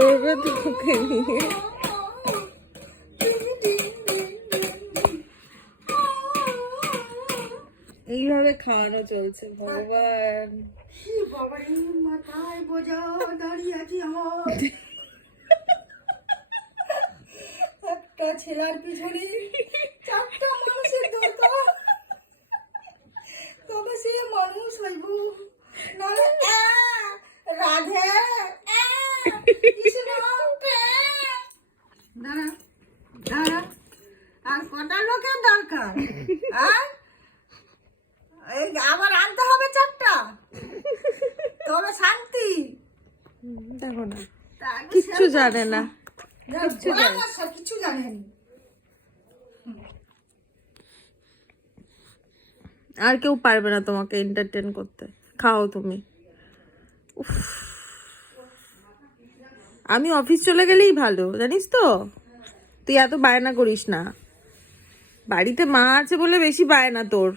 করবে তোকে নিয়ে। এইভাবে খাওয়ানো চলছে ভগবান। বাবার মাথায় বোঝা দাঁড়িয়ে আছি আমার একটা ছেলের পিছনে চারটা মানুষের দরকার, তবে সে মানুষ হইব নাহলে রাধে কৃষ্ণ দাঁড়া দাঁড়া। আর কটা লোকের দরকার? আর আবার আনতে হবে চারটা, তবে শান্তি। দেখো না, কিচ্ছু জানে না, কিছু জানেনি। আর কেউ পারবে না তোমাকে এন্টারটেন করতে। খাও তুমি। উফ, আমি অফিস চলে গেলেই ভালো, জানিস তো। তুই এত বায়না করিস না, বাড়িতে মা আছে বলে বেশি বায়না তোর।